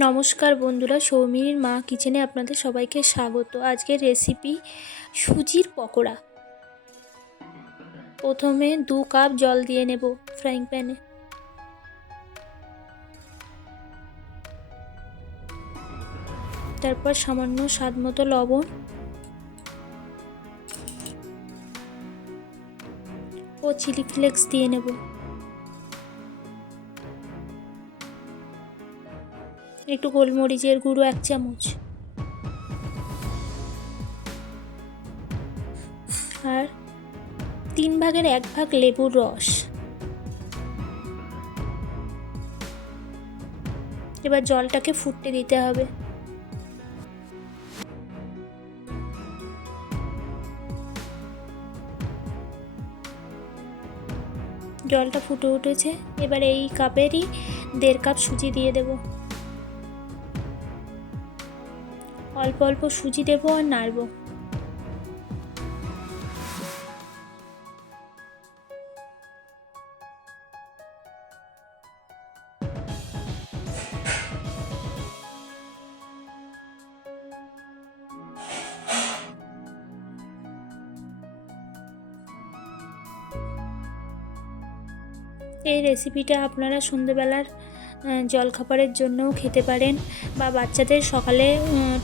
নমস্কার বন্ধুরা, সৌমিনীর মা কিচেনে আপনাদের সবাইকে স্বাগত। আজকের রেসিপি সুজির পকোড়া। প্রথমে 2 কাপ জল দিয়ে নেব ফ্রাইং প্যানে। তারপর সামান্য স্বাদ মতো লবণ ও চিলি ফ্লেক্স দিয়ে নেব। একটু গোলমরিচের গুঁড়ো 1 চামচ, আর 3 ভাগের 1 ভাগ লেবুর রস। এবার জলটাকে ফুটতে দিতে হবে। জলটা ফুটে উঠেছে, এবার এই কাপেরই 1.5 কাপ সুজি দিয়ে দেব। অল্প অল্প সুজি দেব আর নাড়ব। এই রেসিপিটা আপনারা সন্ধ্যেবেলার জলখাবারের জন্যও খেতে পারেন বা বাচ্চাদের সকালে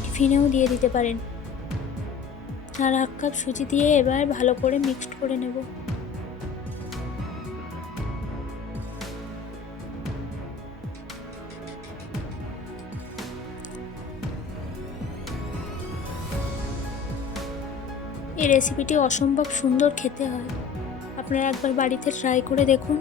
টিফিনেও দিয়ে দিতে পারেন। আর 1 কাপ সুজি দিয়ে এবার ভালো করে মিক্সড করে নেব। এই রেসিপিটি অসম্ভব সুন্দর খেতে হয়, আপনারা একবার বাড়িতে ট্রাই করে দেখুন।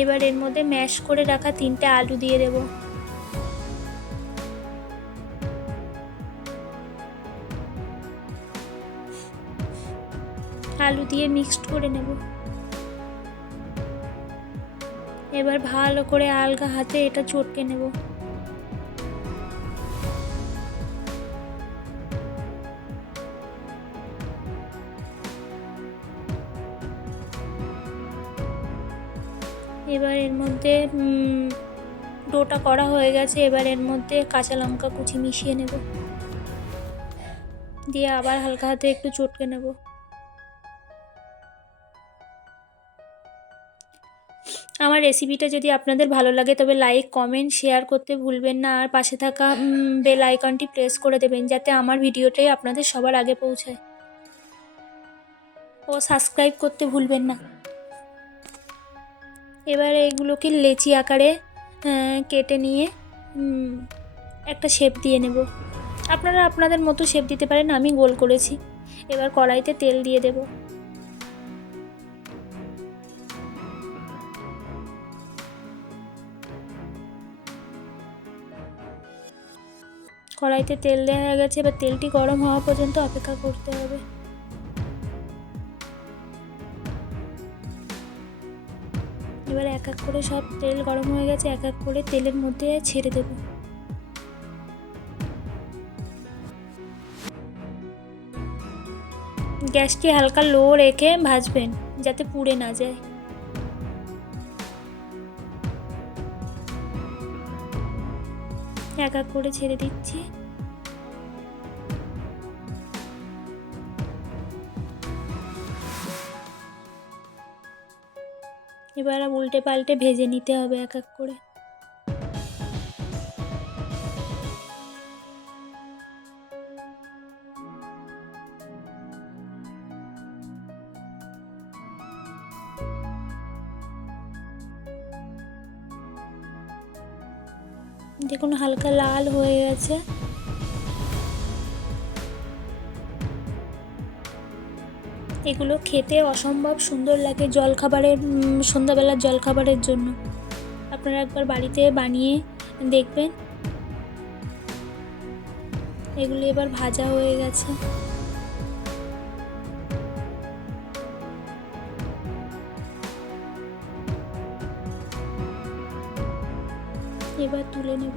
এবার এর মধ্যে ম্যাশ করে রাখা 3টে আলু দিয়ে দেব। আলু দিয়ে মিক্সড করে নেব। এবার ভালো করে আলগা হাতে এটা চটকে নেব। এবার এর মধ্যে ডোটা করা হয়ে গেছে। এবার এর মধ্যে কাঁচা লঙ্কা কুচি মিশিয়ে নেব, দিয়ে আবার হালকা হাতে একটু চটকে নেব। আমার রেসিপিটা যদি আপনাদের ভালো লাগে তবে লাইক, কমেন্ট, শেয়ার করতে ভুলবেন না, আর পাশে থাকা বেল আইকনটি প্রেস করে দেবেন যাতে আমার ভিডিওটাই আপনাদের সবার আগে পৌঁছায়, ও সাবস্ক্রাইব করতে ভুলবেন না। এবার এইগুলোকে লেচি আকারে কেটে নিয়ে একটা শেপ দিয়ে নেব। আপনারা আপনাদের মতো শেপ দিতে পারেন, আমি গোল করেছি। এবার কড়াইতে তেল দিয়ে দেব। কড়াইতে তেল দেওয়া হয়ে গেছে, এবার তেলটি গরম হওয়া পর্যন্ত অপেক্ষা করতে হবে। এবার এক এক করে সব তেল গরম হয়ে গেছে, এক এক করে তেলের মধ্যে ছেড়ে দেব। গ্যাসটি হালকা লো রেখে ভাজবেন যাতে পুড়ে না যায়। এক এক করে ছেড়ে দিচ্ছি। এবার উল্টে পাল্টে ভেজে নিতে হবে এক এক করে। দেখুন হালকা লাল হয়ে গেছে। এগুলো খেতে অসম্ভব সুন্দর লাগে জলখাবারের, সন্ধ্যাবেলার জলখাবারের জন্য। আপনারা একবার বাড়িতে বানিয়ে দেখবেন। এগুলো এবার ভাজা হয়ে গেছে। এবার তুলে নেব।